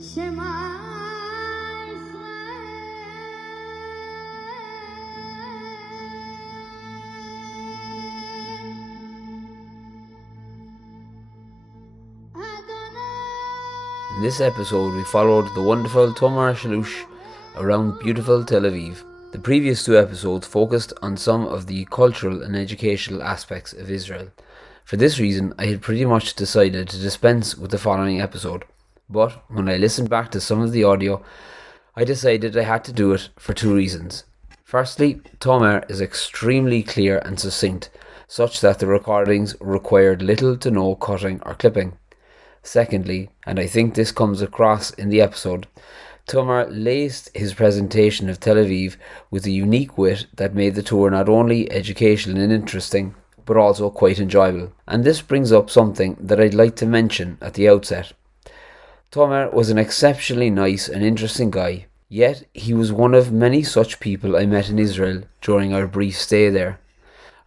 Shema In this episode, we followed the wonderful Tamar Shalush around beautiful Tel Aviv. The previous two episodes focused on some of the cultural and educational aspects of Israel. For this reason, I had pretty much decided to dispense with the following episode. But when I listened back to some of the audio, I decided I had to do it for two reasons. Firstly, Tamar is extremely clear and succinct, such that the recordings required little to no cutting or clipping. Secondly, and I think this comes across in the episode, Tamar laced his presentation of Tel Aviv with a unique wit that made the tour not only educational and interesting, but also quite enjoyable. And this brings up something that I'd like to mention at the outset. Tamar was an exceptionally nice and interesting guy, yet he was one of many such people I met in Israel during our brief stay there.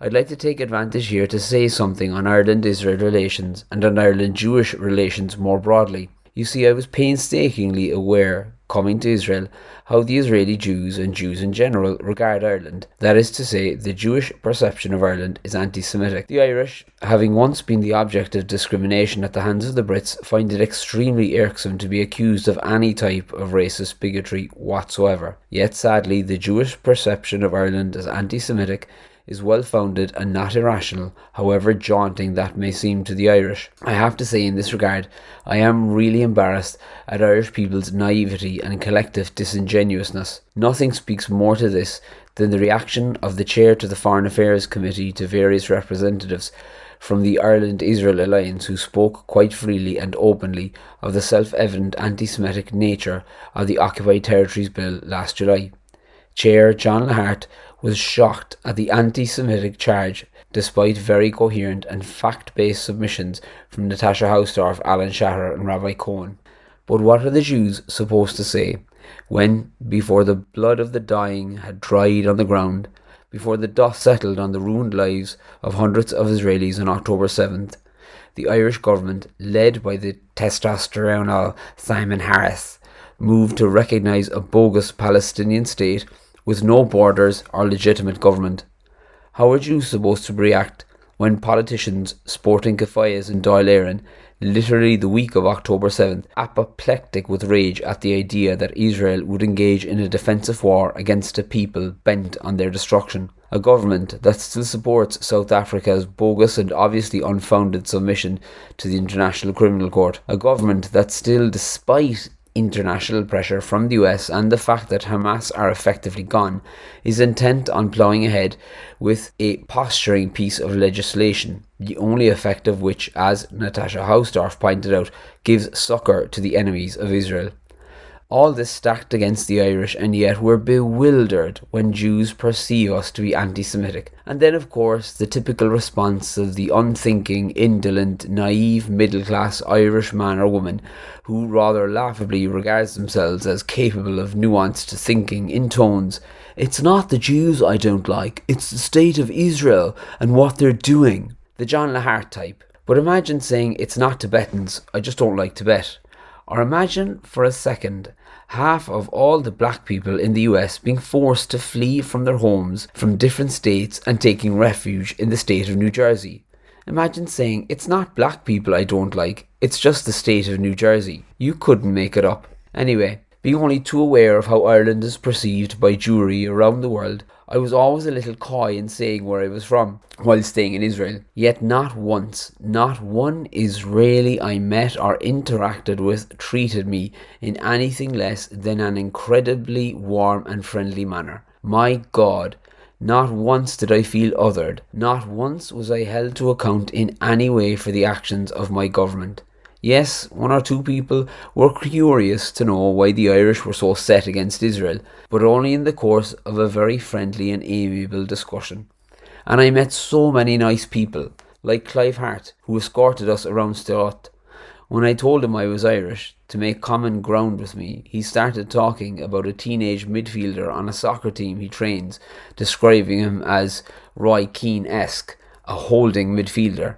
I'd like to take advantage here to say something on Ireland-Israel relations and on Ireland-Jewish relations more broadly. You see, I was painstakingly aware, coming to Israel, how the Israeli Jews and Jews in general regard Ireland. That is to say, the Jewish perception of Ireland is anti-Semitic. The Irish, having once been the object of discrimination at the hands of the Brits, find it extremely irksome to be accused of any type of racist bigotry whatsoever. Yet sadly, the Jewish perception of Ireland as anti-Semitic is well-founded and not irrational, however jaunting that may seem to the Irish. I have to say in this regard, I am really embarrassed at Irish people's naivety and collective disingenuousness. Nothing speaks more to this than the reaction of the chair to the Foreign Affairs Committee to various representatives from the Ireland-Israel alliance who spoke quite freely and openly of the self-evident anti-Semitic nature of the Occupied Territories Bill last July. Chair John Lahart was shocked at the anti-Semitic charge despite very coherent and fact-based submissions from Natasha Hausdorff, Alan Shatter and Rabbi Cohen. But what are the Jews supposed to say when, before the blood of the dying had dried on the ground, before the dust settled on the ruined lives of hundreds of Israelis on October 7th, the Irish government, led by the testosteronal Simon Harris, moved to recognise a bogus Palestinian state with no borders or legitimate government? How are Jews supposed to react when politicians sporting keffiyehs in Dáil Éireann, literally the week of October 7th, apoplectic with rage at the idea that Israel would engage in a defensive war against a people bent on their destruction? A government that still supports South Africa's bogus and obviously unfounded submission to the International Criminal Court. A government that still, despite international pressure from the US and the fact that Hamas are effectively gone, is intent on ploughing ahead with a posturing piece of legislation, the only effect of which, as Natasha Hausdorff pointed out, gives succour to the enemies of Israel. All this stacked against the Irish, and yet we're bewildered when Jews perceive us to be anti-Semitic. And then, of course, the typical response of the unthinking, indolent, naive, middle-class Irish man or woman who rather laughably regards themselves as capable of nuanced thinking in tones. It's not the Jews I don't like, it's the state of Israel and what they're doing. The John Lahart type. But imagine saying it's not Tibetans, I just don't like Tibet. Or imagine for a second half of all the black people in the US being forced to flee from their homes from different states and taking refuge in the state of New Jersey. Imagine saying, it's not black people I don't like, it's just the state of New Jersey. You couldn't make it up. Anyway, being only too aware of how Ireland is perceived by Jewry around the world, I was always a little coy in saying where I was from while staying in Israel. Yet not once, not one Israeli I met or interacted with treated me in anything less than an incredibly warm and friendly manner. My God, not once did I feel othered. Not once was I held to account in any way for the actions of my government. Yes, one or two people were curious to know why the Irish were so set against Israel, but only in the course of a very friendly and amiable discussion. And I met so many nice people, like Clive Hart, who escorted us around Stirrot. When I told him I was Irish, to make common ground with me, he started talking about a teenage midfielder on a soccer team he trains, describing him as Roy Keane-esque, a holding midfielder.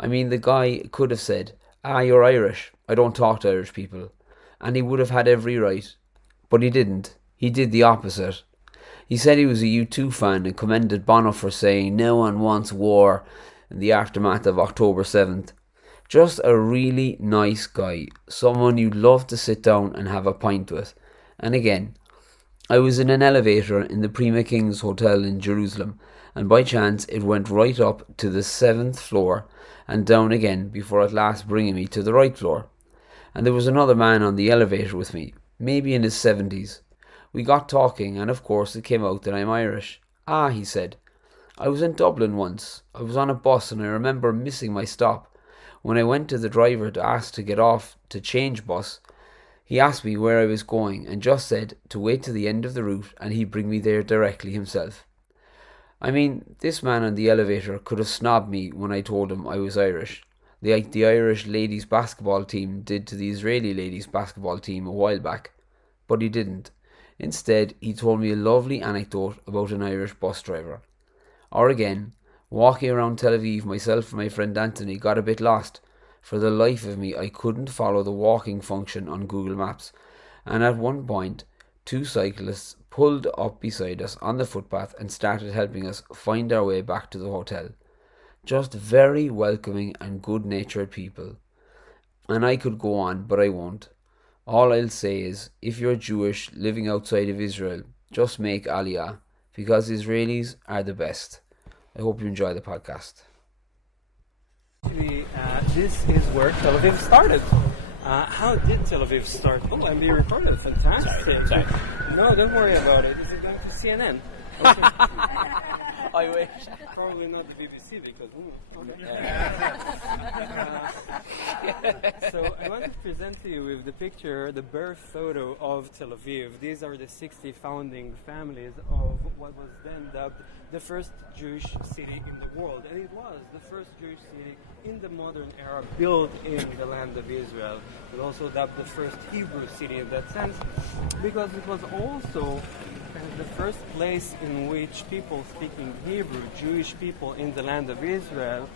I mean, the guy could have said, "Ah, you're Irish. I don't talk to Irish people." and he would have had every right. But he didn't. He did the opposite. He said he was a U2 fan and commended Bono for saying no one wants war in the aftermath of October 7th. Just a really nice guy, someone you'd love to sit down and have a pint with. And again, I was in an elevator in the Prima Kings Hotel in Jerusalem, and by chance it went right up to the 7th floor and down again before at last bringing me to the right floor. And there was another man on the elevator with me, maybe in his 70s. We got talking, and of course it came out that I'm Irish. Ah, he said, I was in Dublin once. I was on a bus and I remember missing my stop. When I went to the driver to ask to get off to change bus, he asked me where I was going and just said to wait to the end of the route and he'd bring me there directly himself. I mean, this man on the elevator could have snobbed me when I told him I was Irish, like the Irish ladies basketball team did to the Israeli ladies basketball team a while back. But he didn't. Instead, he told me a lovely anecdote about an Irish bus driver. Or again, walking around Tel Aviv, myself and my friend Anthony got a bit lost. For the life of me, I couldn't follow the walking function on Google Maps. And at one point, two cyclists pulled up beside us on the footpath and started helping us find our way back to the hotel. Just very welcoming and good-natured people. And I could go on, but I won't. All I'll say is, if you're Jewish living outside of Israel, just make Aliyah, because Israelis are the best. I hope you enjoy the podcast. Actually, this is where Tel Aviv started. How did Tel Aviv start? Oh, I'm being recorded. Fantastic. Sorry. No, don't worry about it. Is it going to CNN? Okay. I wish. Probably not the BBC because. Okay. So I want to present to you with the picture, the birth photo of Tel Aviv. These are the 60 founding families of what was then dubbed the first Jewish city in the world. And it was the first Jewish city in the modern era built in the land of Israel. It also dubbed the first Hebrew city in that sense because it was also the first place in which people speaking Hebrew, Jewish people in the land of Israel,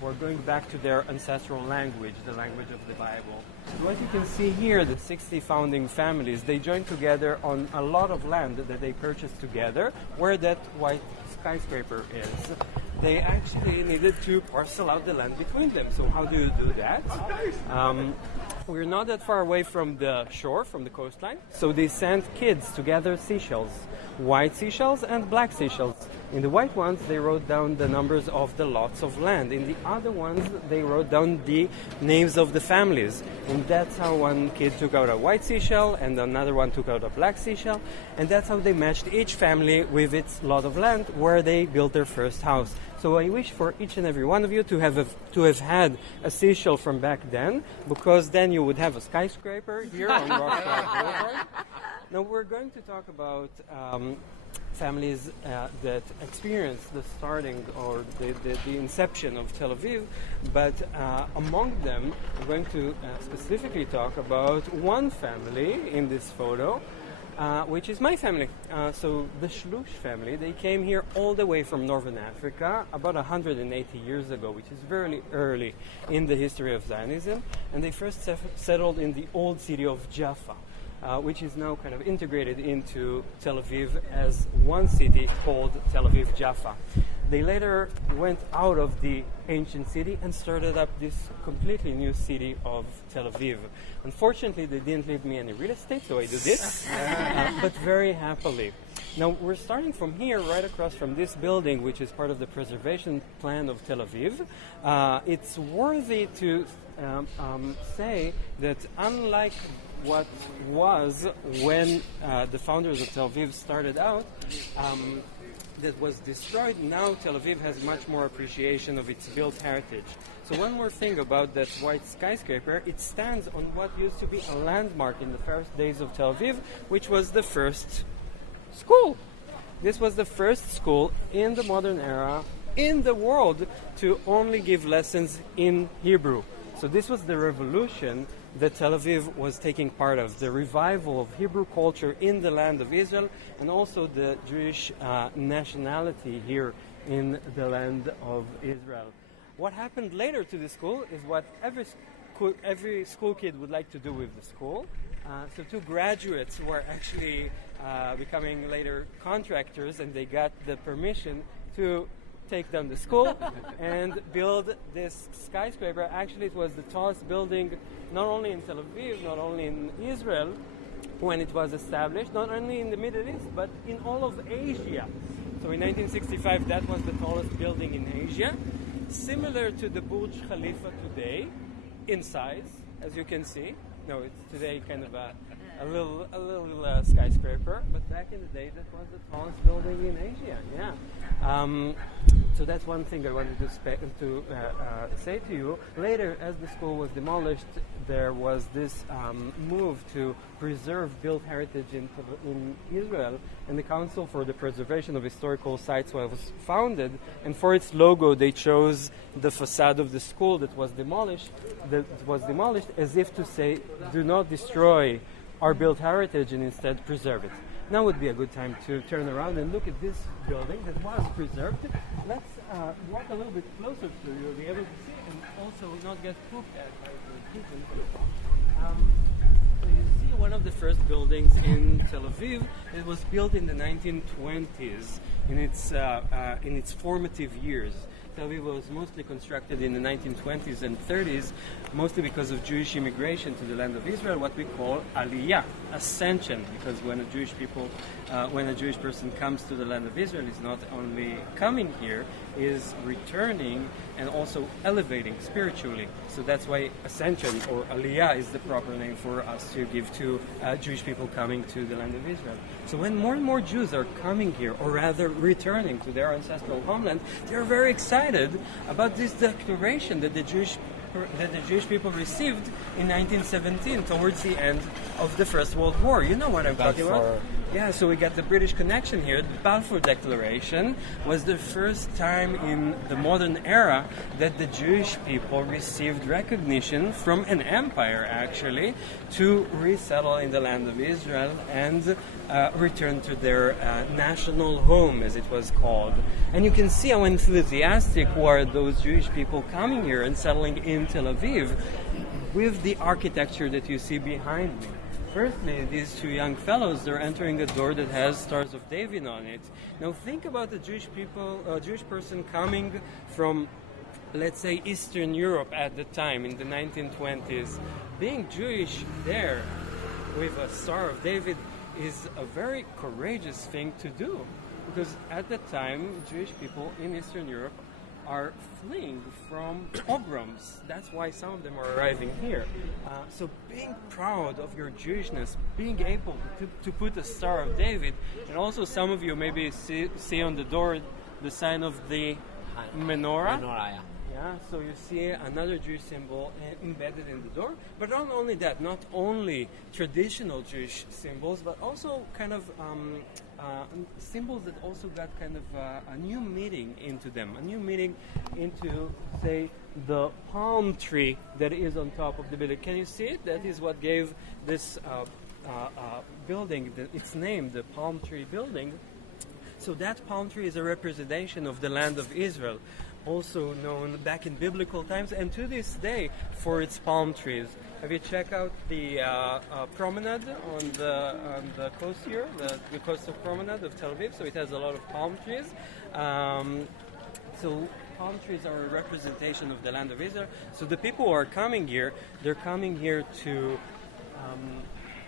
were going back to their ancestral language, the language of the Bible. So what you can see here, the 60 founding families, they joined together on a lot of land that they purchased together, where that white skyscraper is. They actually needed to parcel out the land between them. So how do you do that? We're not that far away from the shore, from the coastline. So they sent kids to gather seashells, white seashells and black seashells. In the white ones, they wrote down the numbers of the lots of land. In the other ones, they wrote down the names of the families. And that's how one kid took out a white seashell and another one took out a black seashell. And that's how they matched each family with its lot of land where they built their first house. So I wish for each and every one of you to have had a seashell from back then, because then you would have a skyscraper here on Rockford Boulevard. Now we're going to talk about families that experienced the starting or the inception of Tel Aviv, but among them we're going to specifically talk about one family in this photo, which is my family. So the Shlush family, they came here all the way from Northern Africa about 180 years ago, which is very early in the history of Zionism, and they first settled in the old city of Jaffa, which is now kind of integrated into Tel Aviv as one city called Tel Aviv Jaffa. They later went out of the ancient city and started up this completely new city of Tel Aviv. Unfortunately, they didn't leave me any real estate, so I do this, but very happily. Now, we're starting from here, right across from this building, which is part of the preservation plan of Tel Aviv. It's worthy to say that unlike what was when the founders of Tel Aviv started out, that was destroyed, now Tel Aviv has much more appreciation of its built heritage. So one more thing about that white skyscraper, it stands on what used to be a landmark in the first days of Tel Aviv, which was the first school. This was the first school in the modern era in the world to only give lessons in Hebrew. So this was the revolution that Tel Aviv was taking part of, the revival of Hebrew culture in the land of Israel, and also the Jewish nationality here in the land of Israel. What happened later to the school is what every school kid would like to do with the school. So two graduates who are actually becoming later contractors, and they got the permission to take down the school and build this skyscraper. Actually, it was the tallest building not only in Tel Aviv, not only in Israel when it was established, not only in the Middle East, but in all of Asia. So in 1965, that was the tallest building in Asia, similar to the Burj Khalifa today in size, as you can see. No, it's today kind of a little skyscraper, but back in the day, that was the tallest building in Asia. Yeah. So that's one thing I wanted to say to you. Later, as the school was demolished, there was this move to preserve built heritage in Israel, and the Council for the Preservation of Historical Sites was founded, and for its logo they chose the facade of the school that was demolished as if to say, do not destroy our built heritage and instead preserve it. Now would be a good time to turn around and look at this building that was preserved. Let's walk a little bit closer so you'll be able to see and also not get pooped at by the pigeons. So you see one of the first buildings in Tel Aviv. It was built in the 1920s in its formative years. Tel Aviv was mostly constructed in the 1920s and 30s, mostly because of Jewish immigration to the land of Israel, what we call aliyah, ascension, because when a Jewish person comes to the land of Israel, he's not only coming here, is returning and also elevating spiritually. So that's why ascension or aliyah is the proper name for us to give to Jewish people coming to the land of Israel. So when more and more Jews are coming here, or rather returning to their ancestral homeland, they're very excited about this declaration that the Jewish people received in 1917, towards the end of the First World War. You know what I'm talking about? Yeah, so we got the British connection here. The Balfour Declaration was the first time in the modern era that the Jewish people received recognition from an empire, actually, to resettle in the land of Israel and return to their national home, as it was called. And you can see how enthusiastic were those Jewish people coming here and settling in Tel Aviv with the architecture that you see behind me. Firstly, these two young fellows, they're entering a door that has Stars of David on it. Now think about a Jewish person coming from, let's say, Eastern Europe at the time, in the 1920s. Being Jewish there with a Star of David is a very courageous thing to do, because at the time, Jewish people in Eastern Europe are fleeing from pogroms. That's why some of them are arriving here. So being proud of your Jewishness, being able to put a Star of David, and also some of you maybe see on the door the sign of the menorah. Yeah, so you see another Jewish symbol embedded in the door. But not only that, not only traditional Jewish symbols, but also kind of symbols that also got kind of a new meaning into them. A new meaning into, say, the palm tree that is on top of the building. Can you see it? That is what gave this building its name, the palm tree building. So that palm tree is a representation of the land of Israel, also known back in biblical times and to this day for its palm trees. Have you checked out the promenade on the coast here, the coastal promenade of Tel Aviv? So it has a lot of palm trees. So palm trees are a representation of the land of Israel. So the people who are coming here, they're coming here to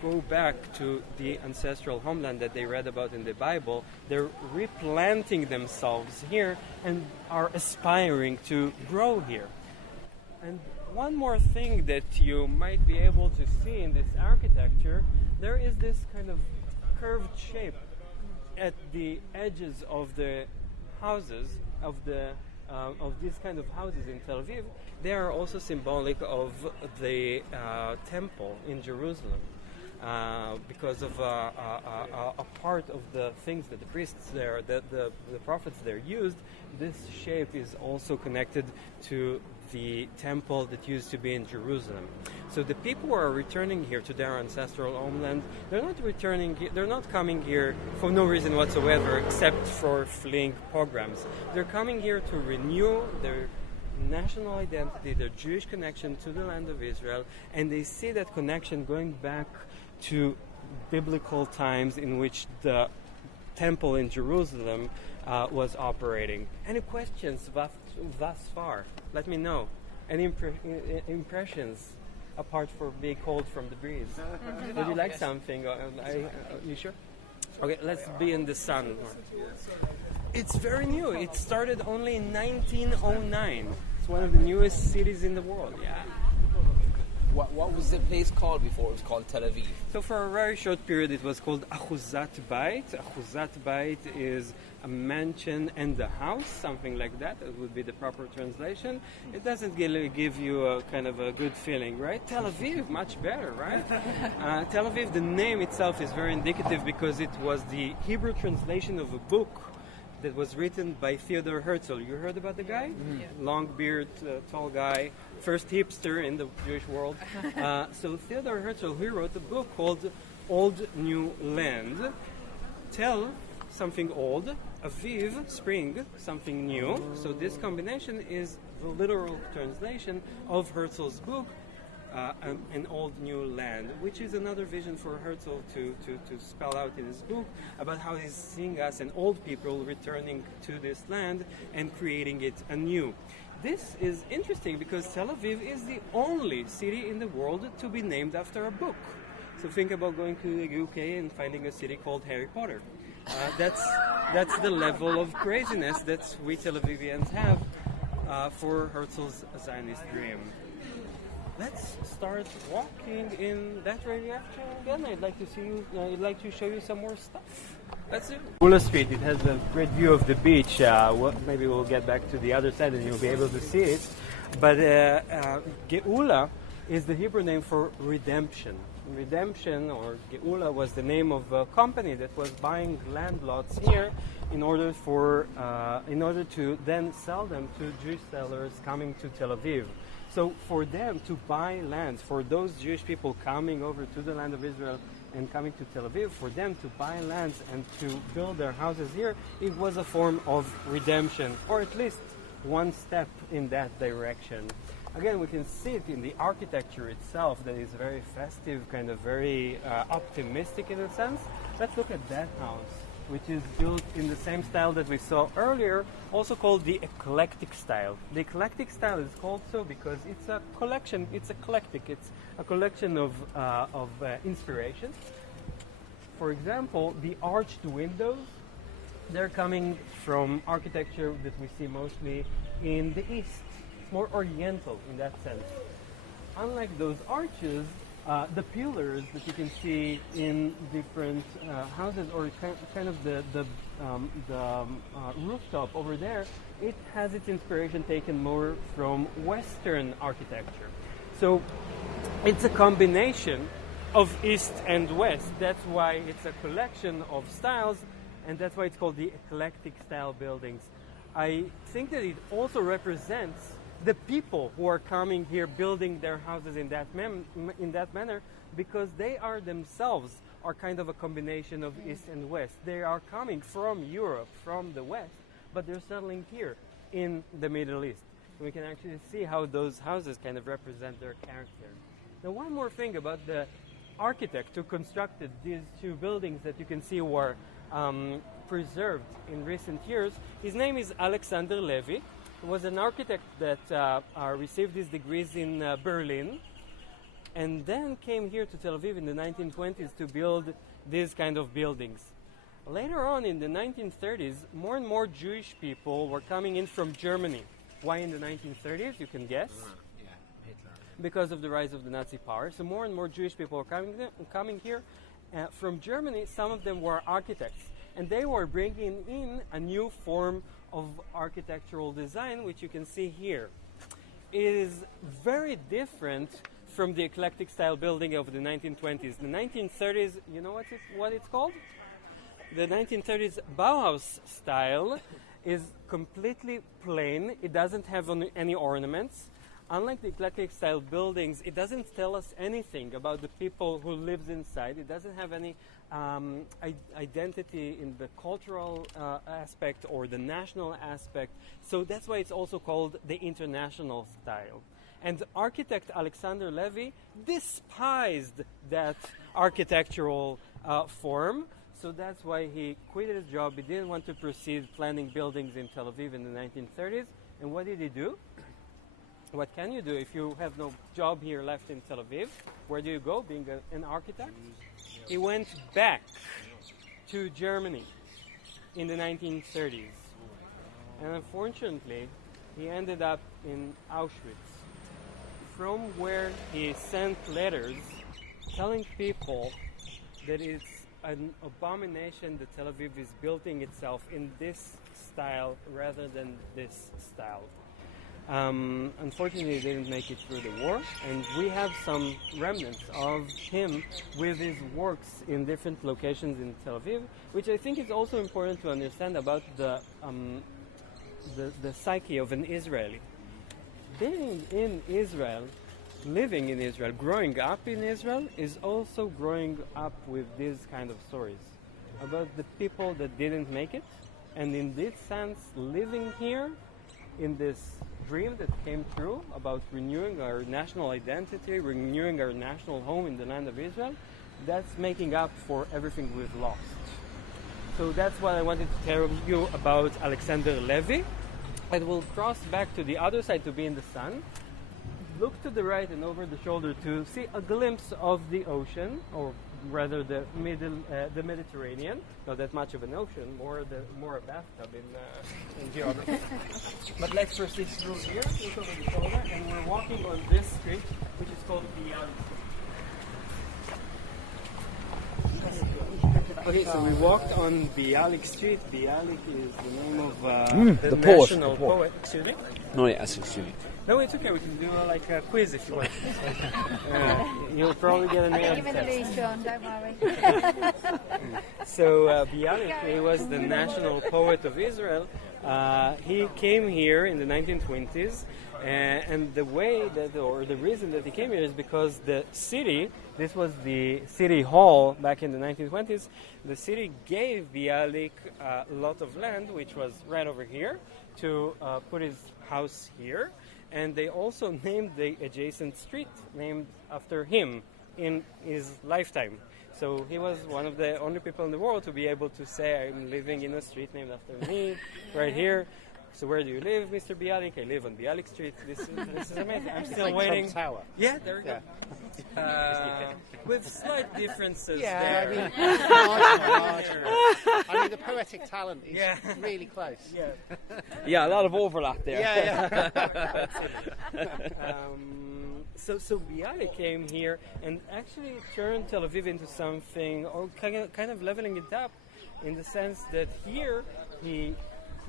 go back to the ancestral homeland that they read about in the Bible. They're replanting themselves here and are aspiring to grow here. And one more thing that you might be able to see in this architecture, there is this kind of curved shape at the edges of the houses, of these kind of houses in Tel Aviv. They are also symbolic of the temple in Jerusalem. Because of a part of the things that the priests there, the prophets there used, this shape is also connected to the temple that used to be in Jerusalem. So the people who are returning here to their ancestral homeland, they're not coming here for no reason whatsoever except for fleeing pogroms. They're coming here to renew their national identity, their Jewish connection to the land of Israel, and they see that connection going back to biblical times in which the temple in Jerusalem was operating. Any questions thus far? Let me know. Any impressions apart from being cold from the breeze? Would you like something? You sure? Okay, let's be in the sun. It's very new. It started only in 1909. It's one of the newest cities in the world. Yeah. What was the place called before it was called Tel Aviv? So for a very short period it was called Achuzat Bait. Achuzat Bait is a mansion and a house, something like that. It would be the proper translation. It doesn't give you a kind of a good feeling, right? Tel Aviv, much better, right? Tel Aviv, the name itself is very indicative because it was the Hebrew translation of a book that was written by Theodor Herzl. You heard about the guy? Mm-hmm. Yeah. Long beard, tall guy, first hipster in the Jewish world. So Theodor Herzl, he wrote a book called Old New Land. Tel, something old, Aviv, spring, something new. So this combination is the literal translation of Herzl's book, An Old New Land, which is another vision for Herzl to spell out in his book about how he's seeing us and old people returning to this land and creating it anew. This is interesting because Tel Aviv is the only city in the world to be named after a book. So think about going to the UK and finding a city called Harry Potter. That's the level of craziness that we Tel Avivians have for Herzl's Zionist dream. Let's start walking in that direction again. I'd like to show you some more stuff. Let's do Geula Street. It has a great view of the beach. Maybe we'll get back to the other side and you'll be able to see it. But Geula is the Hebrew name for redemption. Redemption, or Geula, was the name of a company that was buying land lots here in order to then sell them to Jewish sellers coming to Tel Aviv. So for them to buy lands, for those Jewish people coming over to the land of Israel and coming to Tel Aviv, for them to buy lands and to build their houses here, it was a form of redemption, or at least one step in that direction. Again, we can see it in the architecture itself that is very festive, kind of very optimistic in a sense. Let's look at that house, which is built in the same style that we saw earlier, also called the eclectic style. The eclectic style is called so because it's a collection, it's eclectic, it's a collection of inspirations. For example, the arched windows, they're coming from architecture that we see mostly in the East. It's more oriental in that sense. Unlike those arches, the pillars that you can see in different houses, or kind of the rooftop over there, it has its inspiration taken more from Western architecture. So it's a combination of East and West. That's why it's a collection of styles, and that's why it's called the eclectic style buildings. I think that it also represents the people who are coming here building their houses in that manner, because they are themselves are kind of a combination of East and West. They are coming from Europe, from the West, but they're settling here in the Middle East. We can actually see how those houses kind of represent their character. Now, one more thing about the architect who constructed these two buildings that you can see were preserved in recent years. His name is Alexander Levy. He was an architect that received his degrees in Berlin, and then came here to Tel Aviv in the 1920s to build these kind of buildings. Later on in the 1930s, more and more Jewish people were coming in from Germany. Why in the 1930s? You can guess. Yeah, Hitler. Because of the rise of the Nazi power. So more and more Jewish people were coming here from Germany. Some of them were architects, and they were bringing in a new form of architectural design, which you can see here. It is very different from the eclectic style building of the 1920s. The 1930s, you know what it's called? The 1930s Bauhaus style is completely plain. It doesn't have any ornaments. Unlike the eclectic style buildings, it doesn't tell us anything about the people who lives inside. It doesn't have any identity in the cultural aspect or the national aspect. So that's why it's also called the international style. And architect Alexander Levy despised that architectural form. So that's why he quit his job. He didn't want to proceed planning buildings in Tel Aviv in the 1930s. And what did he do? What can you do if you have no job here left in Tel Aviv? Where do you go being an architect? He went back to Germany in the 1930s. And unfortunately, he ended up in Auschwitz, from where he sent letters telling people that it's an abomination that Tel Aviv is building itself in this style rather than this style. Unfortunately, he didn't make it through the war, and we have some remnants of him with his works in different locations in Tel Aviv, which I think is also important to understand about the psyche of an Israeli. Being in Israel, living in Israel, growing up in Israel is also growing up with these kind of stories about the people that didn't make it, and in this sense, living here in this dream that came true about renewing our national identity, renewing our national home in the land of Israel, that's making up for everything we've lost. So that's what I wanted to tell you about Alexander Levy. I will cross back to the other side to be in the sun. Look to the right and over the shoulder to see a glimpse of the ocean, or rather the Mediterranean. Not that much of an ocean, more a bathtub in geography. But let's proceed through here, look over the shoulder, and we're walking on this street, which is called Bialik. Okay, so we walked on Bialik Street. Bialik is the name of the national poet. Excuse me? No, yes, excuse me. No, it's okay. We can do like a quiz if you want. You'll probably get an A. Give me the lead, John. Don't worry. So Bialik, he was the national poet of Israel. He came here in the 1920s, and the way that, or the reason that he came here is because the city, this was the city hall back in the 1920s, the city gave Bialik a lot of land, which was right over here, to put his house here. And they also named the adjacent street named after him in his lifetime. So he was one of the only people in the world to be able to say, I'm living in a street named after me, right here. So where do you live, Mr. Bialik? I live on Bialik Street. This is amazing. I'm still like waiting. Trump Tower. Yeah, there we go. With slight differences Yeah, there. I mean, marginal. I mean, the poetic talent is really close. Yeah. Yeah, a lot of overlap there. Yeah. So Bialik came here and actually turned Tel Aviv into something, or kind of leveling it up, in the sense that here he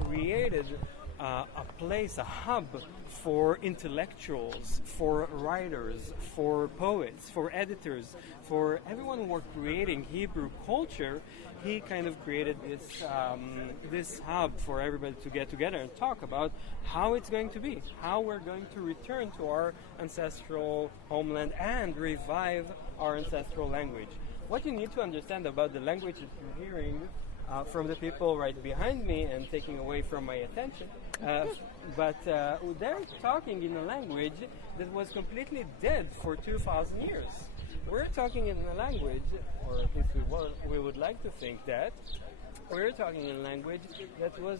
created a place, a hub for intellectuals, for writers, for poets, for editors, for everyone who were creating Hebrew culture. He kind of created this hub for everybody to get together and talk about how it's going to be, how we're going to return to our ancestral homeland and revive our ancestral language. What you need to understand about the language that you're hearing from the people right behind me and taking away from my attention, but they're talking in a language that was completely dead for 2,000 years. We're talking in a language, or at least we would like to think that, we're talking in a language that was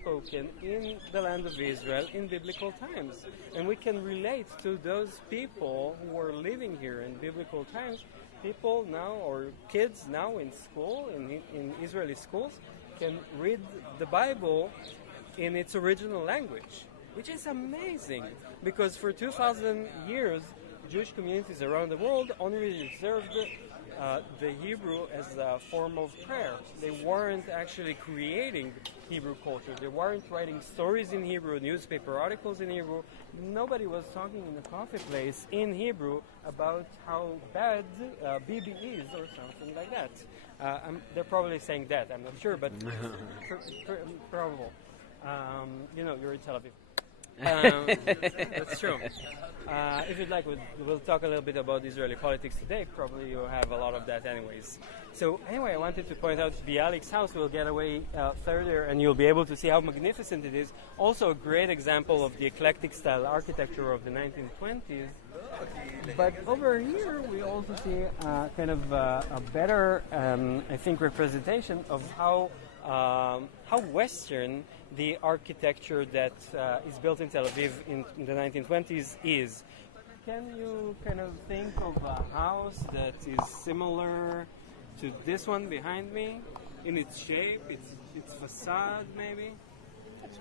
spoken in the land of Israel in biblical times. And we can relate to those people who were living here in biblical times. People now, or kids now in school, in Israeli schools, can read the Bible in its original language, which is amazing, because for 2,000 years, Jewish communities around the world only reserved the Hebrew as a form of prayer. They weren't actually creating Hebrew culture. They weren't writing stories in Hebrew, newspaper articles in Hebrew. Nobody was talking in the coffee place in Hebrew about how bad Bibi is or something like that. They're probably saying that, I'm not sure, but probable. You're in Tel Aviv. That's true. If you'd like, we'll talk a little bit about Israeli politics today. Probably you'll have a lot of that anyways. So anyway, I wanted to point out Bialik's house. We'll get away further and you'll be able to see how magnificent it is. Also a great example of the eclectic style architecture of the 1920s. But over here we also see kind of a better, I think, representation of how Western the architecture that is built in Tel Aviv in the 1920s is. Can you kind of think of a house that is similar to this one behind me in its shape, its facade maybe?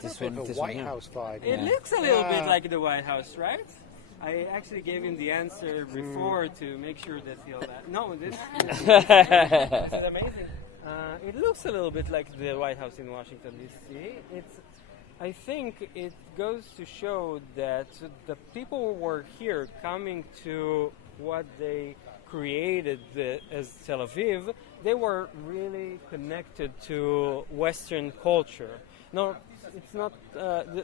It's a White House vibe. It looks a little bit like the White House, right? I actually gave him the answer before to make sure that he'll... no, this is amazing. It looks a little bit like the White House in Washington, D.C. I think it goes to show that the people who were here coming to what they created as Tel Aviv, they were really connected to Western culture. No, it's not.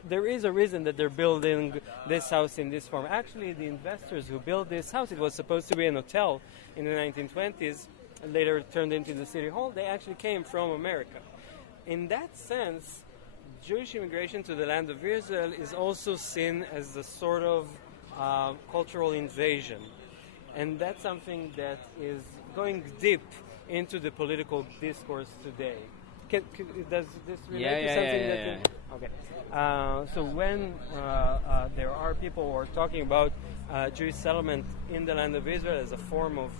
There is a reason that they're building this house in this form. Actually, the investors who built this house, it was supposed to be an hotel in the 1920s, later turned into the city hall. They actually came from America. In that sense, Jewish immigration to the land of Israel is also seen as a sort of cultural invasion. And that's something that is going deep into the political discourse today. Does this relate to something Okay. So when there are people who are talking about Jewish settlement in the land of Israel as a form of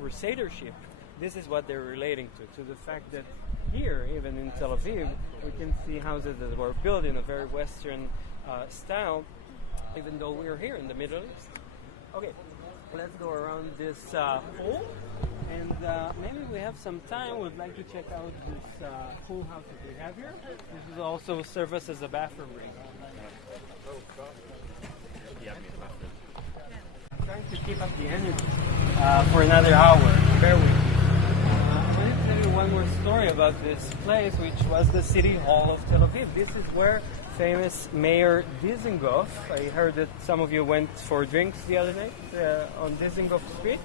crusadership, this is what they're relating to the fact that here, even in Tel Aviv, we can see houses that were built in a very Western style, even though we're here in the Middle East. Okay, let's go around this hall, and maybe we have some time. We'd like to check out this pool house that we have here. This will also serve us as a bathroom ring. I'm trying to keep up the energy for another hour. Bear with me. I'm going to tell you one more story about this place, which was the City Hall of Tel Aviv. This is where famous Mayor Dizengoff, I heard that some of you went for drinks the other night on Dizengoff Street.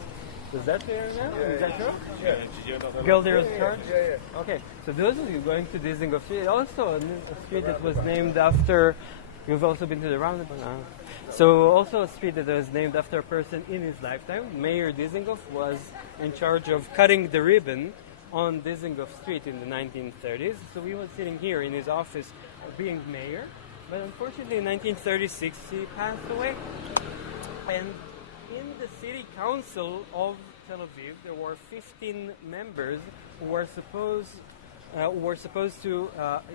Is that there now? Is that true? Yeah. Gilder's Church? Yeah. Okay, so those of you going to Dizengoff Street, also a street that was named after, you've also been to the roundabout? So also a street that was named after a person in his lifetime. Mayor Dizengoff was in charge of cutting the ribbon on Dizengoff Street in the 1930s. So he was sitting here in his office being mayor. But unfortunately in 1936 he passed away. And in the city council of Tel Aviv there were 15 members who were supposed to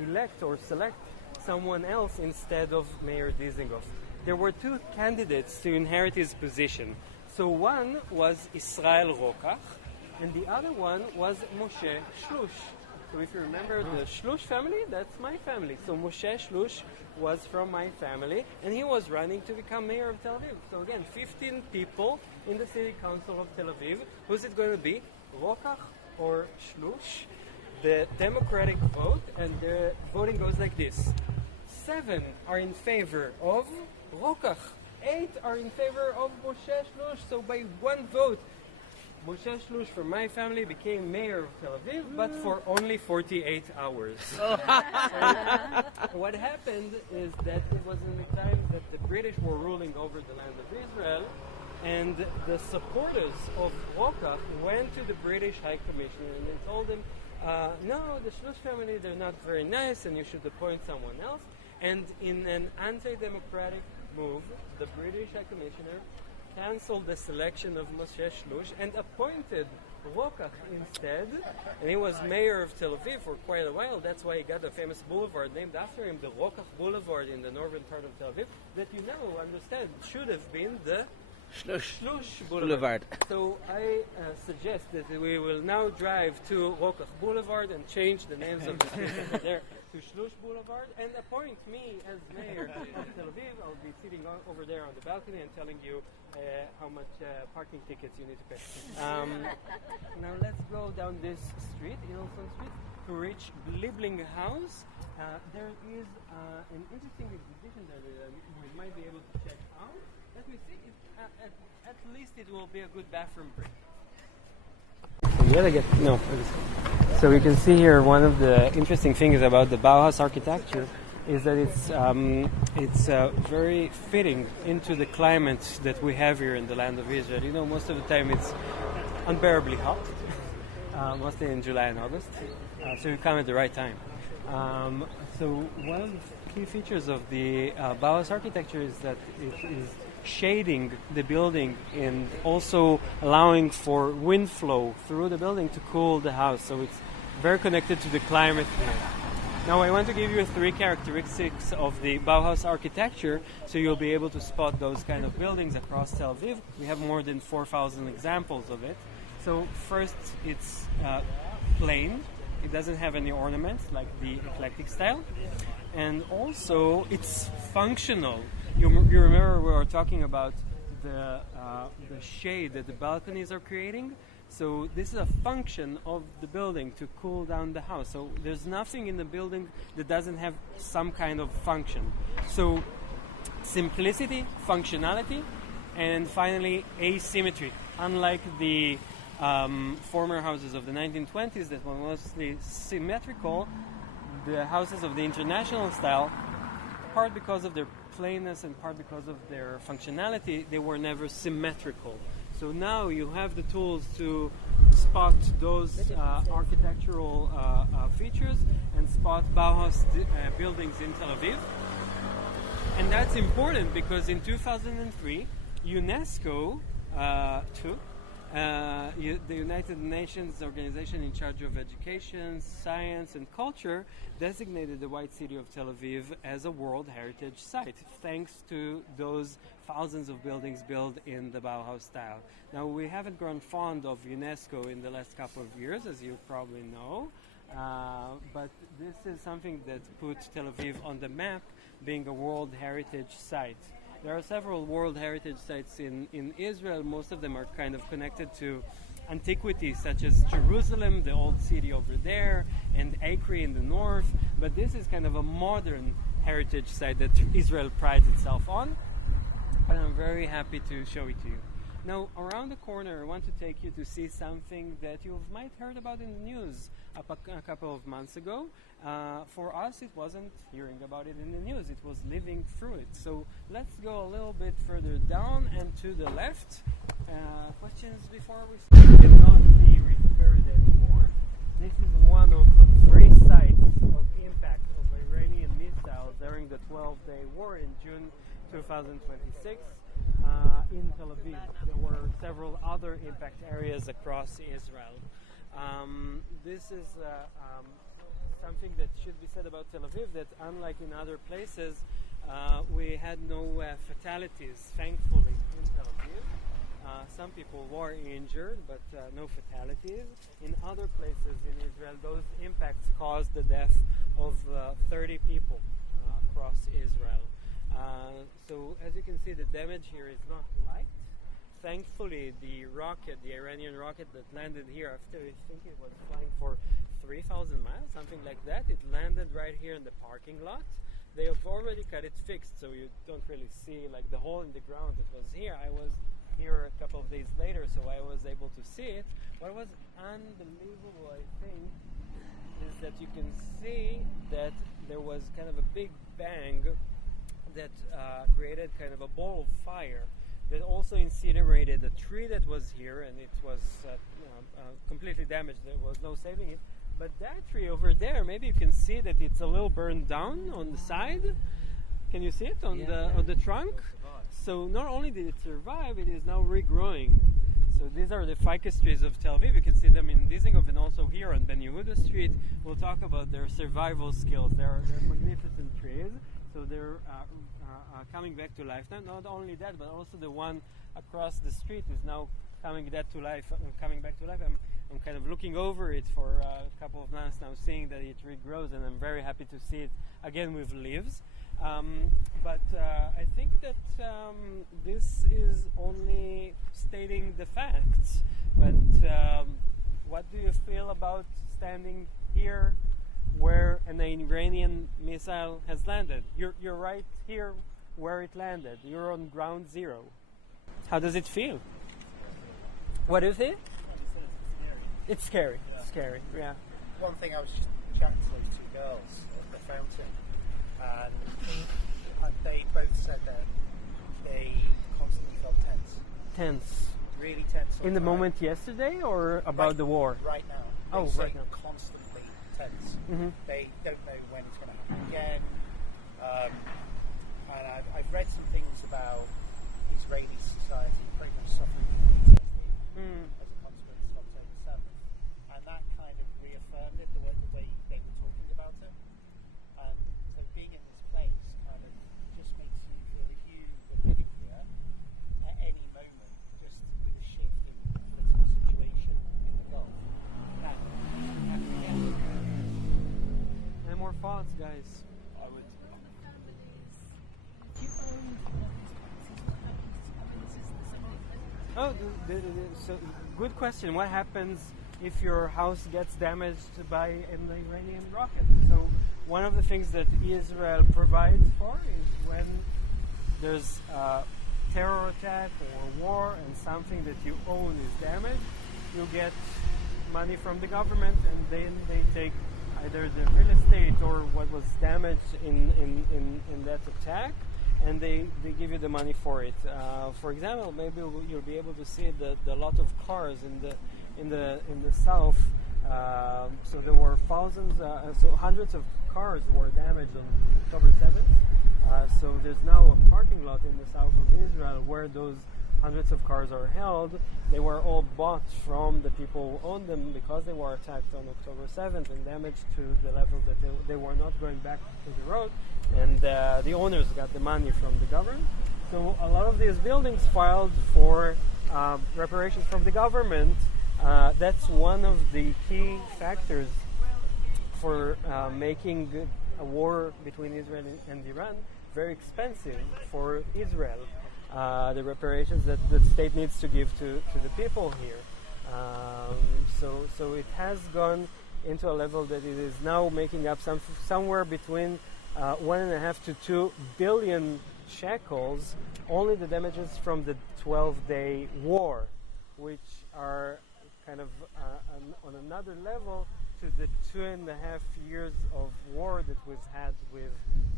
elect or select someone else instead of Mayor Dizengoff. There were two candidates to inherit his position. So one was Israel Rokach, and the other one was Moshe Shlush. So if you remember the Shlush family, that's my family. So Moshe Shlush was from my family, and he was running to become mayor of Tel Aviv. So again, 15 people in the city council of Tel Aviv. Who's it going to be? Rokach or Shlush? The Democratic vote, and the voting goes like this. 7 are in favor of Rokach. 8 are in favor of Moshe Shlush. So by one vote, Moshe Shlush from my family became mayor of Tel Aviv, but for only 48 hours. So what happened is that it was in the time that the British were ruling over the land of Israel, and the supporters of Rokach went to the British High Commissioner and they told him, no, the Shlush family, they're not very nice and you should appoint someone else. And in an anti-democratic move, the British High Commissioner cancelled the selection of Moshe Shlush and appointed Rokach instead. And he was mayor of Tel Aviv for quite a while. That's why he got a famous boulevard named after him, the Rokach Boulevard in the northern part of Tel Aviv, that you now understand should have been the Shlush Boulevard. So I suggest that we will now drive to Rokach Boulevard and change the names of the streets there to Shlush Boulevard and appoint me as mayor of Tel Aviv. I'll be sitting over there on the balcony and telling you how much parking tickets you need to pay. Now let's go down this street, Innocent Street, to reach Liebling House. There is an interesting exhibition that we might be able to check out. Let me see. At least it will be a good bathroom break. So you can see here one of the interesting things about the Bauhaus architecture is that it's very fitting into the climate that we have here in the land of Israel. You know, most of the time it's unbearably hot, mostly in July and August. So you come at the right time. So one of the key features of the Bauhaus architecture is that it is shading the building and also allowing for wind flow through the building to cool the house. So it's very connected to the climate here. Now I want to give you 3 characteristics of the Bauhaus architecture so you'll be able to spot those kind of buildings across Tel Aviv. We have more than 4,000 examples of it. So first, it's plain. It doesn't have any ornaments like the eclectic style. And also, it's functional. You remember we were talking about the shade that the balconies are creating? So this is a function of the building to cool down the house. So there's nothing in the building that doesn't have some kind of function. So simplicity, functionality, and finally asymmetry. Unlike the former houses of the 1920s that were mostly symmetrical, the houses of the international style, part because of their plainness and part because of their functionality, they were never symmetrical. So now you have the tools to spot those architectural features and spot Bauhaus buildings in Tel Aviv. And that's important because in 2003, UNESCO took the United Nations organization in charge of education, science, and culture designated the White City of Tel Aviv as a World Heritage Site, thanks to those thousands of buildings built in the Bauhaus style. Now, we haven't grown fond of UNESCO in the last couple of years, as you probably know, but this is something that put Tel Aviv on the map, being a World Heritage Site. There are several World Heritage Sites in Israel. Most of them are kind of connected to antiquities, such as Jerusalem, the old city over there, and Acre in the north. But this is kind of a modern heritage site that Israel prides itself on. And I'm very happy to show it to you. Now, around the corner, I want to take you to see something that you might heard about in the news a couple of months ago. For us, it wasn't hearing about it in the news. It was living through it. So let's go a little bit further down and to the left. Questions before we start? It cannot be repaired anymore. This is one of 3 sites of impact of Iranian missiles during the 12-day war in June 2026. In Tel Aviv. There were several other impact areas across Israel. This is something that should be said about Tel Aviv, that unlike in other places, we had no fatalities, thankfully, in Tel Aviv. Some people were injured, but no fatalities. In other places in Israel, those impacts caused the death of 30 people across Israel. So as you can see, the damage here is not light. Thankfully, the Iranian rocket that landed here after I think it was flying for 3,000 miles, something like that, it landed right here in the parking lot. They have already got it fixed, so you don't really see like the hole in the ground that was here. I was here a couple of days later, so I was able to see it. What was unbelievable, I think, is that you can see that there was kind of a big bang that created kind of a ball of fire that also incinerated a tree that was here, and it was completely damaged. There was no saving it. But that tree over there, maybe you can see that it's a little burned down on the side. Can you see it on the trunk? So not only did it survive, it is now regrowing. So these are the ficus trees of Tel Aviv. You can see them in Dizengoff and also here on Ben Yehuda Street. We'll talk about their survival skills. They're magnificent trees. So they're coming back to life. Not only that, but also the one across the street is now coming back to life. I'm kind of looking over it for a couple of months now, seeing that it regrows, and I'm very happy to see it again with leaves. But I think that this is only stating the facts. But what do you feel about standing here where an Iranian missile has landed? You're right here where it landed. You're on ground zero. How does it feel? What do you think? It's scary. It's scary, yeah. One thing, I was just chatting to those two girls at the fountain, and they both said that they constantly felt tense. Tense. Really tense. In the moment yesterday or about the war? Right now. Oh, They right say now. constantly tense. Mm-hmm. They don't know when it's going to happen again. And I've read some things about Israeli society pretty much suffering from PTSD as a consequence of October 7th. And that kind of reaffirmed it, the way they were talking about it. And so being in this place kind of just makes you feel if you were living here at any moment, just with a shift in the political situation in the Gulf, that could happen again. Any more thoughts, guys? I would. Oh, so good question. What happens if your house gets damaged by an Iranian rocket? So one of the things that Israel provides for is when there's a terror attack or war and something that you own is damaged, you get money from the government, and then they take either the real estate or what was damaged in that attack, and they give you the money for it. For example, maybe you'll be able to see the lot of cars in the south. So there were thousands, so hundreds of cars were damaged on October 7th. So there's now a parking lot in the south of Israel where those hundreds of cars are held. They were all bought from the people who owned them because they were attacked on October 7th and damaged to the level that they were not going back to the road. And the owners got the money from the government. So a lot of these buildings filed for reparations from the government. That's one of the key factors for making a war between Israel and Iran very expensive for Israel. The reparations that the state needs to give to the people here. So it has gone into a level that it is now making up somewhere between 1.5 to 2 billion shekels, only the damages from the 12-day war, which are kind of on another level to the 2.5 years of war that we've had with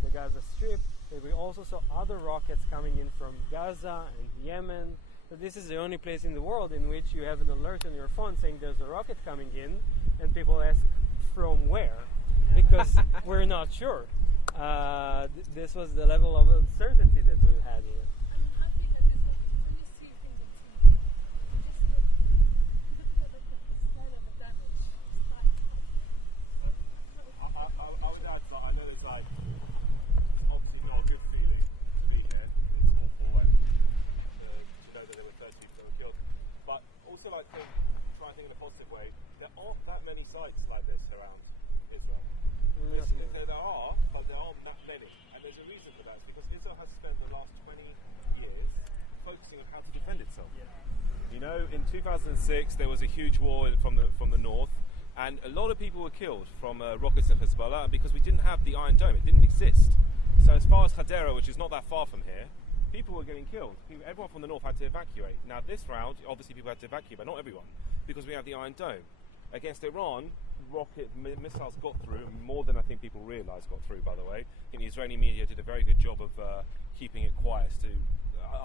the Gaza Strip. We also saw other rockets coming in from Gaza and Yemen. So this is the only place in the world in which you have an alert on your phone saying there's a rocket coming in, and people ask from where, because we're not sure. This was the level of uncertainty that we had here. There aren't that many sites like this around Israel. There are, but there aren't that many. And there's a reason for that. It's because Israel has spent the last 20 years focusing on how to defend itself. You know, in 2006 there was a huge war from the north, and a lot of people were killed from rockets and Hezbollah because we didn't have the Iron Dome. It didn't exist. So as far as Hadera, which is not that far from here, people were getting killed. Everyone from the north had to evacuate. Now this round, obviously people had to evacuate, but not everyone, because we have the Iron Dome. Against Iran, rocket missiles got through, more than I think people realise got through, by the way. I think the Israeli media did a very good job of keeping it quiet as to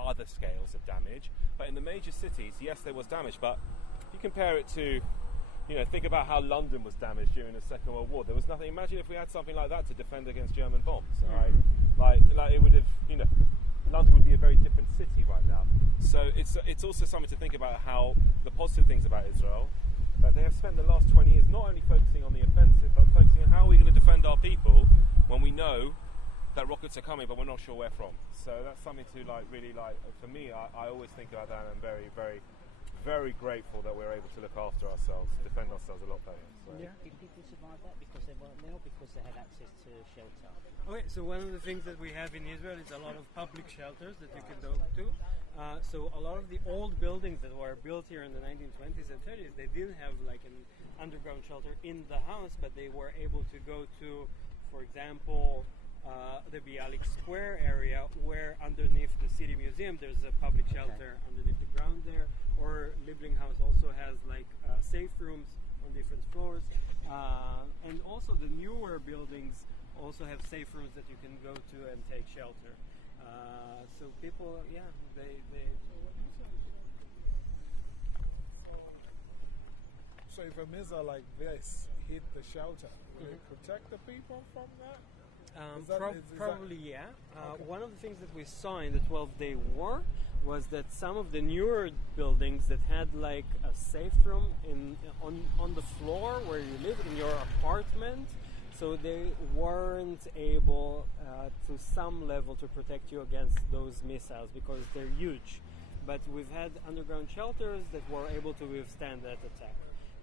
other scales of damage. But in the major cities, yes, there was damage, but if you compare it to, think about how London was damaged during the Second World War. There was nothing. Imagine if we had something like that to defend against German bombs, all right? Like it would have, London would be a very different city right now. So it's also something to think about how the positive things about Israel, that they have spent the last 20 years not only focusing on the offensive, but focusing on how are we going to defend our people when we know that rockets are coming, but we're not sure where from. So that's something to really for me, I always think about that, and I'm very, very, very grateful that we're able to look after ourselves, defend ourselves a lot better. So. Yeah. Did people survive that because they weren't there or because they had access to shelter? Okay, so one of the things that we have in Israel is a lot of public shelters that you can go to. So a lot of the old buildings that were built here in the 1920s and 30s, they didn't have like an underground shelter in the house, but they were able to go to, for example, the Bialik Square area, where underneath the city museum there's a public shelter underneath the ground there. Or Liebling House also has like safe rooms on different floors, and also the newer buildings also have safe rooms that you can go to and take shelter. So people, they So if a missile like this hit the shelter, will it protect the people from that? Probably, yeah. One of the things that we saw in the 12-day war was that some of the newer buildings that had like a safe room on the floor where you live in your apartment, so they weren't able to some level to protect you against those missiles because they're huge. But we've had underground shelters that were able to withstand that attack.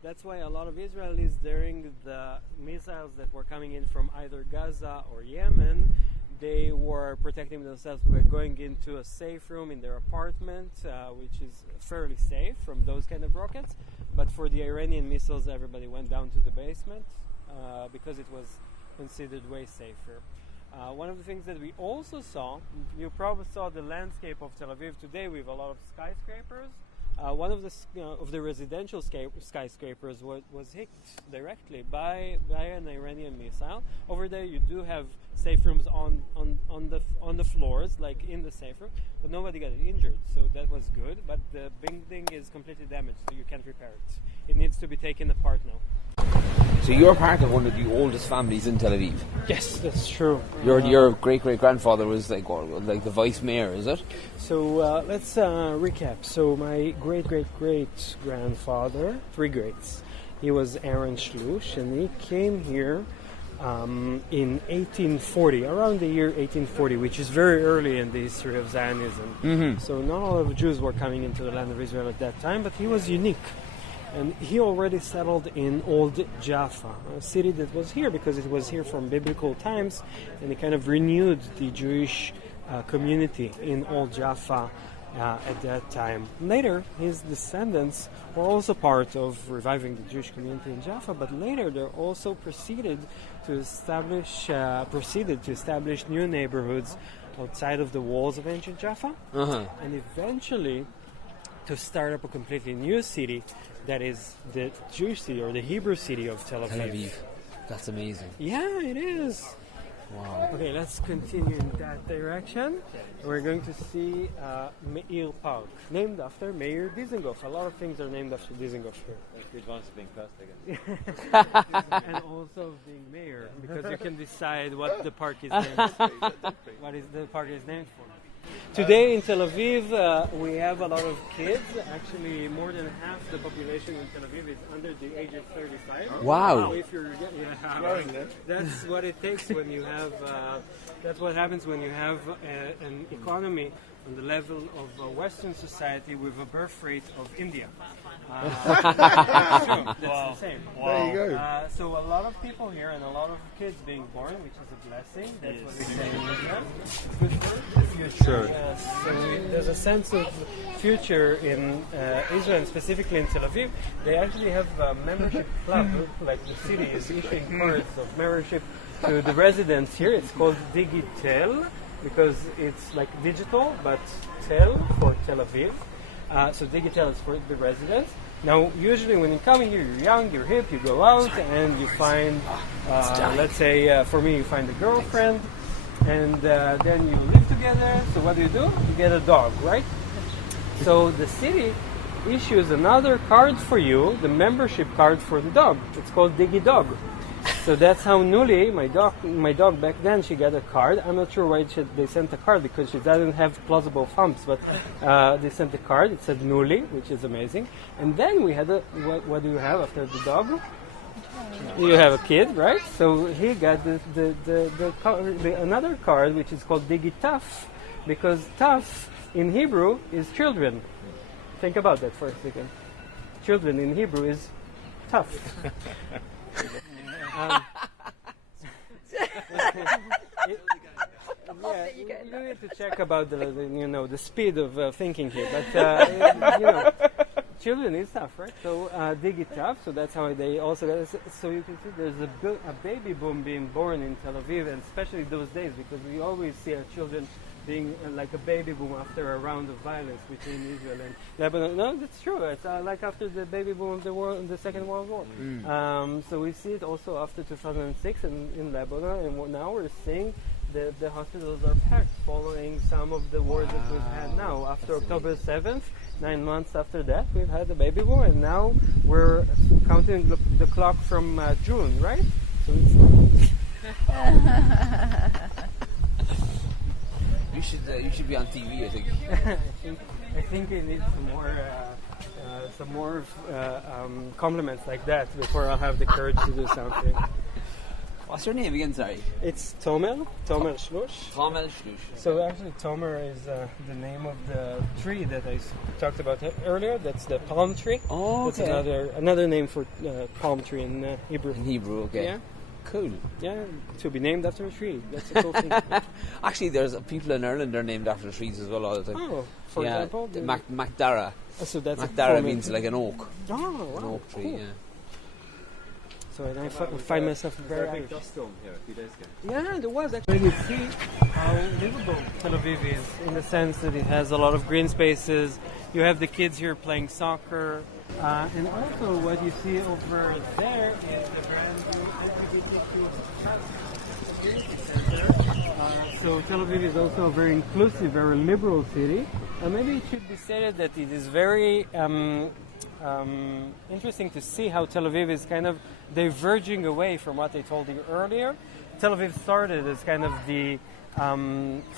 That's why a lot of Israelis during the missiles that were coming in from either Gaza or Yemen, they were protecting themselves by going into a safe room in their apartment, which is fairly safe from those kind of rockets. But for the Iranian missiles, everybody went down to the basement because it was considered way safer. One of the things that we also saw, you probably saw the landscape of Tel Aviv today with a lot of skyscrapers. One of the residential skyscrapers was hit directly by an Iranian missile. Over there, you do have safe rooms on the floors, like in the safe room, but nobody got injured, so that was good. But the building is completely damaged, so you can't repair it. It needs to be taken apart now. So you're part of one of the oldest families in Tel Aviv. Yes, that's true. Your great-great-grandfather was like the vice mayor, is it? So let's recap. So my great-great-great-grandfather, three greats, he was Aaron Shlush, and he came here in 1840, around the year 1840, which is very early in the history of Zionism. Mm-hmm. So not all of the Jews were coming into the land of Israel at that time, but he was unique. And he already settled in Old Jaffa, a city that was here because it was here from biblical times, and he kind of renewed the Jewish community in Old Jaffa at that time. Later, his descendants were also part of reviving the Jewish community in Jaffa, but later they also proceeded to establish new neighborhoods outside of the walls of ancient Jaffa, and eventually to start up a completely new city that is the Jewish city or the Hebrew city of Tel Aviv. Tel Aviv. That's amazing. Yeah, it is. Wow. Okay, let's continue in that direction. We're going to see Meir Park, named after Meir Dizengoff. A lot of things are named after Dizengoff here. The advantage of being first, I guess. And also of being mayor, because you can decide what the park is named for. What is the park is named for. Today in Tel Aviv, we have a lot of kids. Actually, more than half the population in Tel Aviv is under the age of 35. Wow. So if you're, that's what it takes when you have. That's what happens when you have an economy on the level of Western society with a birth rate of India. That's true. That's the same. There you go. So a lot of people here and a lot of kids being born, which is a blessing. That's what we say in Israel. It's good for the future. Sure. So there's a sense of future in Israel, and specifically in Tel Aviv. They actually have a membership club, like the city is issuing cards of membership to the residents here. It's called Digitel, because it's like digital, but Tel for Tel Aviv. So Digital is for the residents. Now, usually when you come here, you're young, you're hip, you go out and you find, let's say, for me, you find a girlfriend, and then you live together. So what do? You get a dog, right? So the city issues another card for you, the membership card for the dog. It's called DigiDog. So that's how Nuli, my dog back then, she got a card. I'm not sure why they sent a card, because she doesn't have plausible thumbs, but they sent a card. It said Nuli, which is amazing. And then we had what do you have after the dog? You have a kid, right? So he got another card, which is called DigiTaf, because Taf in Hebrew is children. think about that for a second. Children in Hebrew is tough. Yeah, you need to check about the speed of thinking here, but children is tough, right? So dig it tough. So that's how they also get it. So you can see there's a baby boom being born in Tel Aviv, and especially those days because we always see our children being like a baby boom after a round of violence between Israel and Lebanon. No, that's true. It's like after the baby boom of the Second World War. So we see it also after 2006 in Lebanon, and now we're seeing the hospitals are packed following some of the wars that we've had now. After October 7th, 9 months after that, we've had the baby boom, and now we're counting the clock from June, right? So it's You should be on TV, I think. I think it needs some more compliments like that before I'll have the courage to do something. What's your name again, sorry? It's Tomer Shlush. Tomer Shlush. So actually Tomer is the name of the tree that I talked about earlier. That's the palm tree. Oh, okay. That's another name for palm tree in Hebrew. In Hebrew, okay. Yeah. Cool. Yeah, to be named after a tree. That's a cool thing. Actually, there's people in Ireland that are named after trees as well all the time. Oh, for example? Macdara. So that's Macdara means like an oak. Oh, wow. An oak tree, cool. yeah. So and I find myself very big dust storm here a few days ago. Yeah, there was actually. You see how livable Tel Aviv is in the sense that it has a lot of green spaces. You have the kids here playing soccer. And also what you see over there is the brand new LGBTQ security center. So Tel Aviv is also a very inclusive, very liberal city. Maybe it should be said that it is very interesting to see how Tel Aviv is kind of diverging away from what I told you earlier. Tel Aviv started as kind of the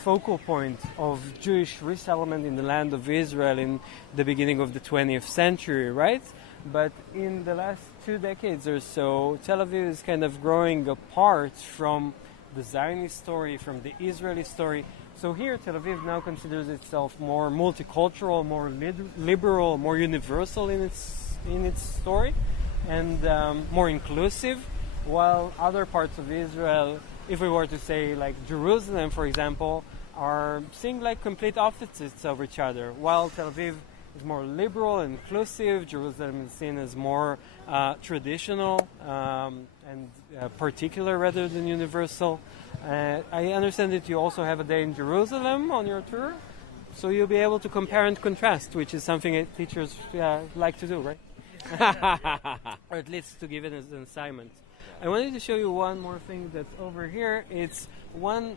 focal point of Jewish resettlement in the land of Israel in the beginning of the 20th century, right? But in the last 2 decades or so, Tel Aviv is kind of growing apart from the Zionist story, from the Israeli story. So here, Tel Aviv now considers itself more multicultural, more liberal, more universal in its story, and more inclusive, while other parts of Israel, if we were to say like Jerusalem, for example, are seeing like complete opposites of each other. While Tel Aviv is more liberal and inclusive, Jerusalem is seen as more traditional and particular rather than universal. I understand that you also have a day in Jerusalem on your tour, so you'll be able to compare and contrast, which is something that teachers like to do, right? Or at least to give it as an assignment. I wanted to show you one more thing that's over here. It's one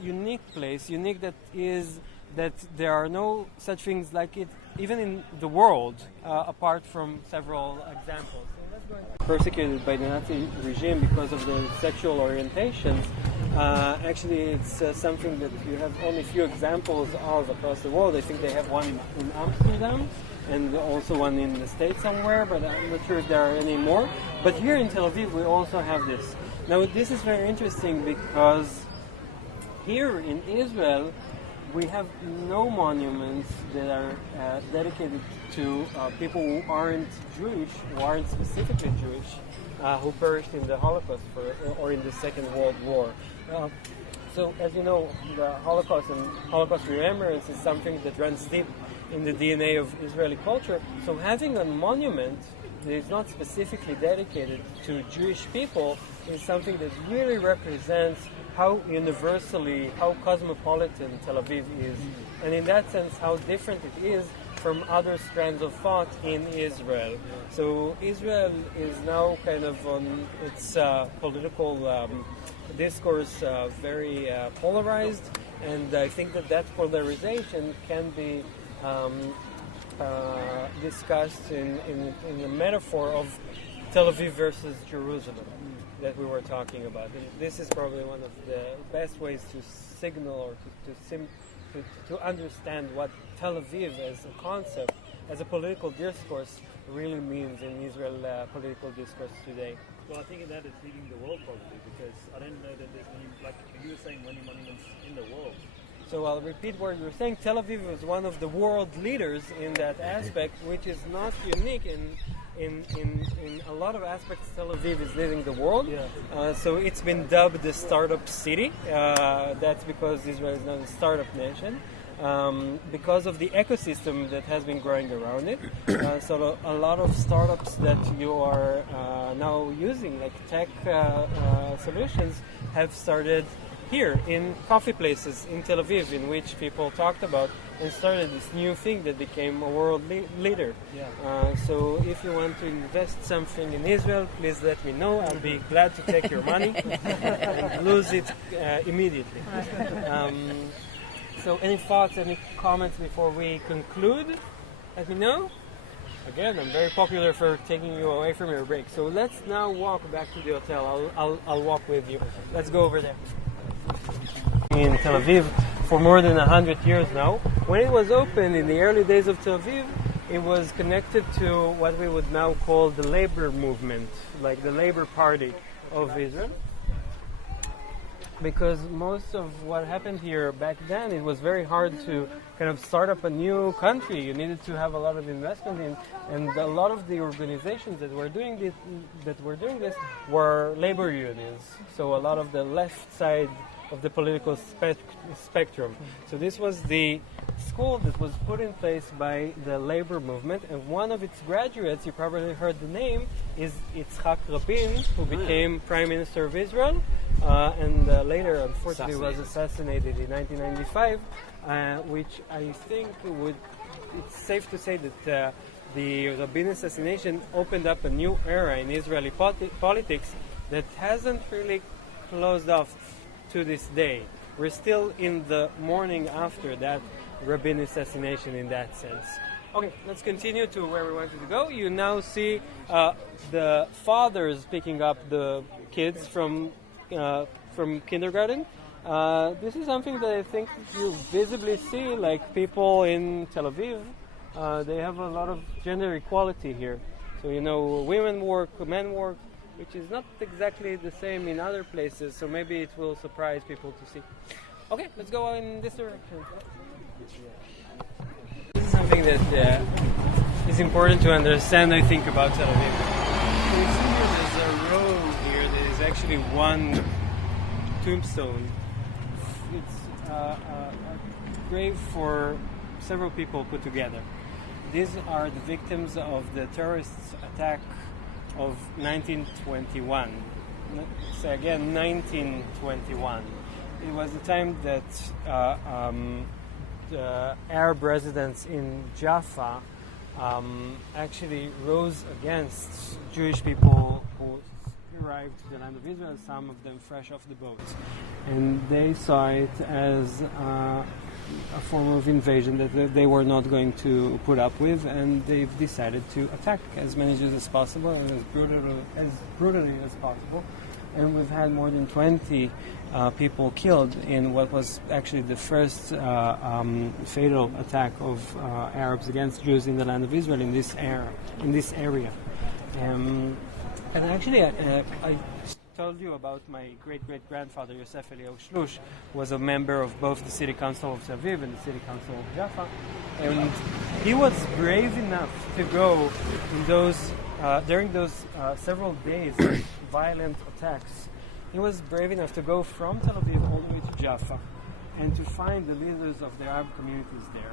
unique place, that is that there are no such things like it even in the world, apart from several examples. Persecuted by the Nazi regime because of their sexual orientations. Actually, it's something that you have only few examples of across the world. I think they have one in Amsterdam, and also one in the States somewhere, but I'm not sure if there are any more. But here in Tel Aviv, we also have this. Now, this is very interesting because here in Israel, we have no monuments that are dedicated to people who aren't Jewish, who aren't specifically Jewish, who perished in the Holocaust or in the Second World War. So, as you know, the Holocaust and Holocaust remembrance is something that runs deep in the DNA of Israeli culture. So having a monument that is not specifically dedicated to Jewish people is something that really represents how universally, how cosmopolitan Tel Aviv is. And in that sense, how different it is from other strands of thought in Israel. So Israel is now kind of on its political discourse very polarized, and I think that polarization can be discussed in the metaphor of Tel Aviv versus Jerusalem that we were talking about. And this is probably one of the best ways to signal or to understand what Tel Aviv as a concept, as a political discourse, really means in Israel political discourse today. Well, I think that is leading the world probably, because I don't know that there's many, like you were saying, many monuments in the world. So I'll repeat what you're saying. Tel Aviv was one of the world leaders in that aspect, which is not unique in a lot of aspects. Tel Aviv is leading the world. So it's been dubbed the startup city. That's because Israel is not a startup nation. Because of the ecosystem that has been growing around it. So a lot of startups that you are now using, like tech solutions, have started here in coffee places in Tel Aviv, in which people talked about and started this new thing that became a world leader. So if you want to invest something in Israel, please let me know. I'll be glad to take your money and lose it immediately. So any thoughts, any comments before we conclude? Let me know. Again, I'm very popular for taking you away from your break. So let's now walk back to the hotel. I'll walk with you. Let's go over there. In Tel Aviv for more than 100 years now. When it was opened in the early days of Tel Aviv, it was connected to what we would now call the labor movement, like the Labor Party of Israel. Because most of what happened here back then, it was very hard to kind of start up a new country. You needed to have a lot of investment in, and a lot of the organizations that were doing this were labor unions. So a lot of the left side of the political spectrum. So this was the school that was put in place by the labor movement, and one of its graduates, you probably heard the name, is Yitzhak Rabin, who became Prime Minister of Israel, and later, unfortunately, was assassinated in 1995, which I think it's safe to say that the Rabin assassination opened up a new era in Israeli politics that hasn't really closed off to this day. We're still in the morning after that Rabin assassination in that sense. Okay, let's continue to where we wanted to go. You now see the fathers picking up the kids from kindergarten. This is something that I think you visibly see, like people in Tel Aviv. They have a lot of gender equality here. So, women work, men work, which is not exactly the same in other places, so maybe it will surprise people to see. Okay, let's go in this direction. This is something that is important to understand, I think, about Tel Aviv. So you see here, there's a row here that is actually one tombstone. It's a grave for several people put together. These are the victims of the terrorists' attack of 1921. So again, 1921. It was the time that the Arab residents in Jaffa actually rose against Jewish people who arrived to the land of Israel, some of them fresh off the boat. And they saw it as a form of invasion that they were not going to put up with, and they've decided to attack as many Jews as possible and as brutally as possible. And we've had more than 20 people killed in what was actually the first fatal attack of Arabs against Jews in the land of Israel in this area. And actually, I told you about my great-great-grandfather, Yosef Eliyahu Shlush, was a member of both the City Council of Tel Aviv and the City Council of Jaffa. And he was brave enough to go in those during those several days of violent attacks. He was brave enough to go from Tel Aviv all the way to Jaffa and to find the leaders of the Arab communities there.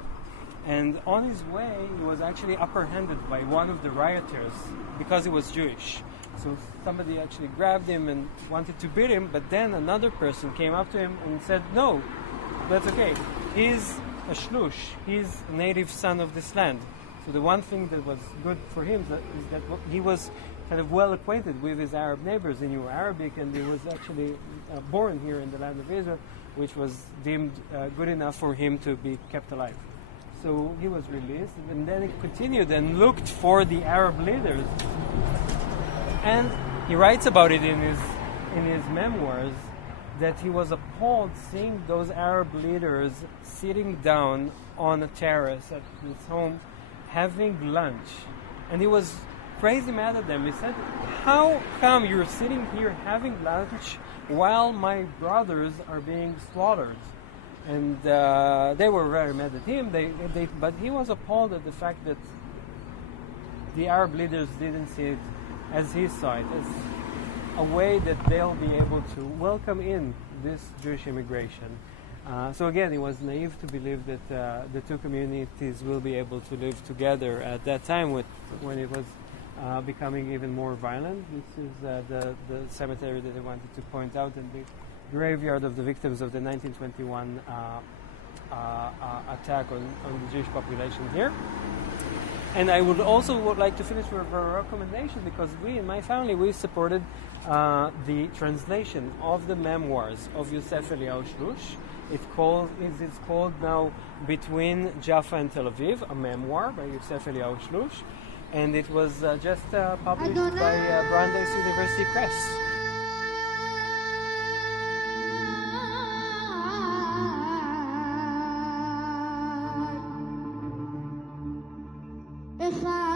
And on his way, he was actually apprehended by one of the rioters because he was Jewish. So somebody actually grabbed him and wanted to beat him, but then another person came up to him and said, no, that's okay. He's a shlush. He's a native son of this land. So the one thing that was good for him is that he was kind of well acquainted with his Arab neighbors. He knew Arabic, and he was actually born here in the land of Israel, which was deemed good enough for him to be kept alive. So he was released, and then he continued and looked for the Arab leaders. And he writes about it in his memoirs that he was appalled seeing those Arab leaders sitting down on a terrace at his home having lunch. And he was crazy mad at them. He said, how come you're sitting here having lunch while my brothers are being slaughtered? And they were very mad at him. But he was appalled at the fact that the Arab leaders didn't see it as his side, as a way that they'll be able to welcome in this Jewish immigration. So again, it was naive to believe that the two communities will be able to live together at that time when it was becoming even more violent. This is the cemetery that I wanted to point out, and the graveyard of the victims of the 1921 attack on the Jewish population here. And I would like to finish with a recommendation, because we in my family, we supported the translation of the memoirs of Yosef Eliyahu Shlush. It's called now Between Jaffa and Tel Aviv, a memoir by Yosef Eliyahu Shlush, and it was just published by Brandeis University Press. If I